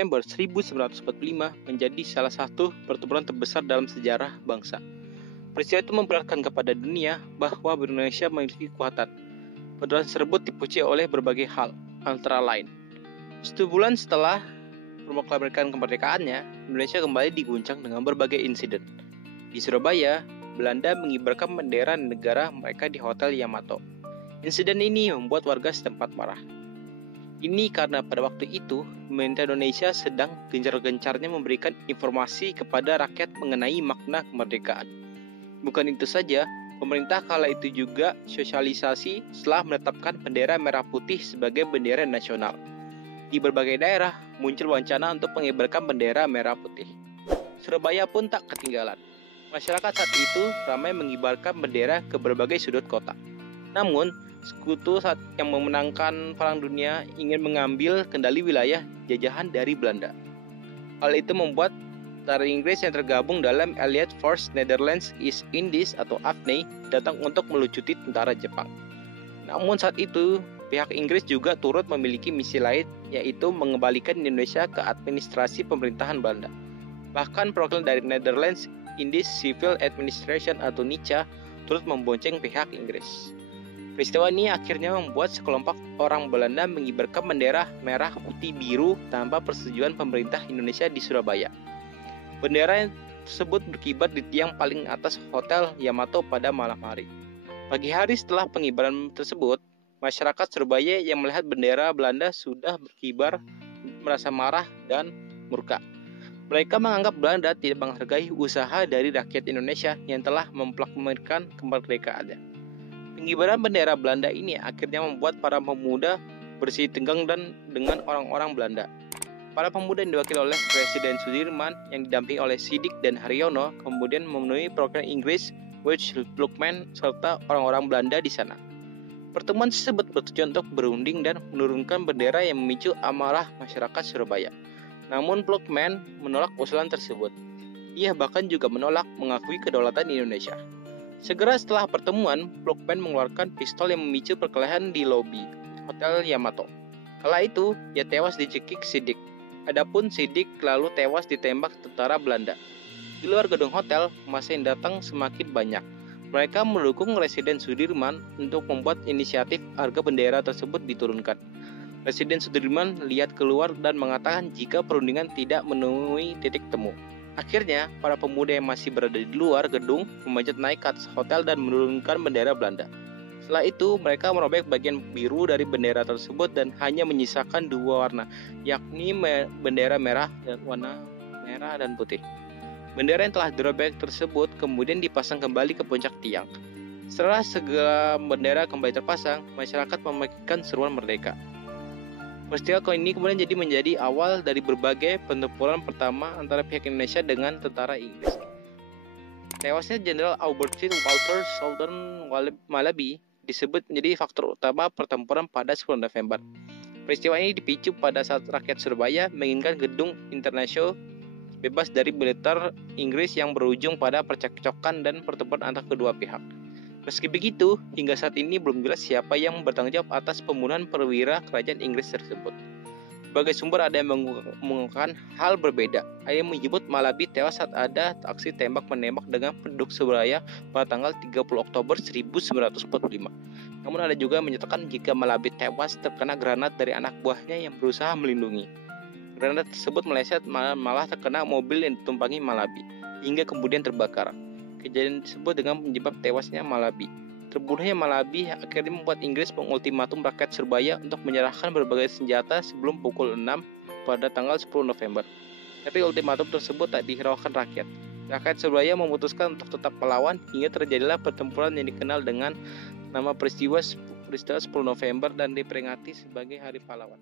November 1945 menjadi salah satu pertempuran terbesar dalam sejarah bangsa. Peristiwa itu memperlihatkan kepada dunia bahwa Indonesia memiliki kekuatan. Pertempuran tersebut dipuji oleh berbagai hal, antara lain 1 bulan setelah proklamasi kemerdekaannya, Indonesia kembali diguncang dengan berbagai insiden. Di Surabaya, Belanda mengibarkan bendera negara mereka di Hotel Yamato. Insiden ini membuat warga setempat marah. Ini karena pada waktu itu, pemerintah Indonesia sedang gencar-gencarnya memberikan informasi kepada rakyat mengenai makna kemerdekaan. Bukan itu saja, pemerintah kala itu juga sosialisasi setelah menetapkan bendera merah putih sebagai bendera nasional. Di berbagai daerah muncul wacana untuk mengibarkan bendera merah putih. Surabaya pun tak ketinggalan. Masyarakat saat itu ramai mengibarkan bendera ke berbagai sudut kota. Namun, sekutu saat yang memenangkan Perang Dunia ingin mengambil kendali wilayah jajahan dari Belanda. Hal itu membuat tentara Inggris yang tergabung dalam Allied Force Netherlands East Indies atau AFNI datang untuk melucuti tentara Jepang. Namun saat itu, pihak Inggris juga turut memiliki misi lain, yaitu mengembalikan Indonesia ke administrasi pemerintahan Belanda. Bahkan perwakilan dari Netherlands Indies Civil Administration atau NICA turut membonceng pihak Inggris. Peristiwa ini akhirnya membuat sekelompok orang Belanda mengibarkan bendera merah putih biru tanpa persetujuan pemerintah Indonesia di Surabaya. Bendera tersebut berkibar di tiang paling atas Hotel Yamato pada malam hari. Pagi hari setelah pengibaran tersebut, masyarakat Surabaya yang melihat bendera Belanda sudah berkibar merasa marah dan murka. Mereka menganggap Belanda tidak menghargai usaha dari rakyat Indonesia yang telah memproklamirkan kemerdekaannya. Pengibaran bendera Belanda ini akhirnya membuat para pemuda bersih tegang dan dengan orang-orang Belanda. Para pemuda yang diwakili oleh Presiden Sudirman yang didampingi oleh Siddiq dan Haryono kemudian memenuhi program Inggris, Welsh Lookman serta orang-orang Belanda di sana. Pertemuan tersebut bertujuan untuk berunding dan menurunkan bendera yang memicu amarah masyarakat Surabaya. Namun Lookman menolak usulan tersebut. Ia bahkan juga menolak mengakui kedaulatan Indonesia. Segera setelah pertemuan, Lookman mengeluarkan pistol yang memicu perkelahian di lobi Hotel Yamato. Kala itu, ia tewas dicekik Siddiq. Adapun Siddiq lalu tewas ditembak tentara Belanda. Di luar gedung hotel, massa yang datang semakin banyak. Mereka mendukung Presiden Sudirman untuk membuat inisiatif harga bendera tersebut diturunkan. Presiden Sudirman lihat keluar dan mengatakan jika perundingan tidak menemui titik temu. Akhirnya, para pemuda yang masih berada di luar gedung memanjat naik ke atas hotel dan menurunkan bendera Belanda. Setelah itu, mereka merobek bagian biru dari bendera tersebut dan hanya menyisakan 2 warna, yakni bendera merah dan warna merah dan putih. Bendera yang telah dirobek tersebut kemudian dipasang kembali ke puncak tiang. Setelah segala bendera kembali terpasang, masyarakat membagikan seruan merdeka. Peristiwa ini kemudian menjadi awal dari berbagai pertempuran pertama antara pihak Indonesia dengan tentara Inggris. Tewasnya Jenderal Albertine Walter Southern Malaby disebut menjadi faktor utama pertempuran pada 10 November. Peristiwa ini dipicu pada saat rakyat Surabaya menginginkan gedung internasional bebas dari militer Inggris yang berujung pada percekcokan dan pertempuran antara kedua pihak. Meski begitu, hingga saat ini belum jelas siapa yang bertanggung jawab atas pembunuhan perwira kerajaan Inggris tersebut. Sebagai sumber ada yang mengungkapkan hal berbeda. Ada yang menyebut Malaby tewas saat ada aksi tembak-menembak dengan penduduk Surabaya pada tanggal 30 Oktober 1945. Namun ada juga yang menyatakan jika Malaby tewas terkena granat dari anak buahnya yang berusaha melindungi. Granat tersebut meleset malah terkena mobil yang ditumpangi Malaby, hingga kemudian terbakar. Kejadian tersebut dengan penyebab tewasnya Malaby. Terbunuhnya Malaby akhirnya membuat Inggris mengultimatum rakyat Surabaya untuk menyerahkan berbagai senjata sebelum pukul 6 pada tanggal 10 November. Tapi ultimatum tersebut tak dihiraukan rakyat. Rakyat Surabaya memutuskan untuk tetap melawan hingga terjadilah pertempuran yang dikenal dengan nama peristiwa 10 November dan diperingati sebagai Hari Pahlawan.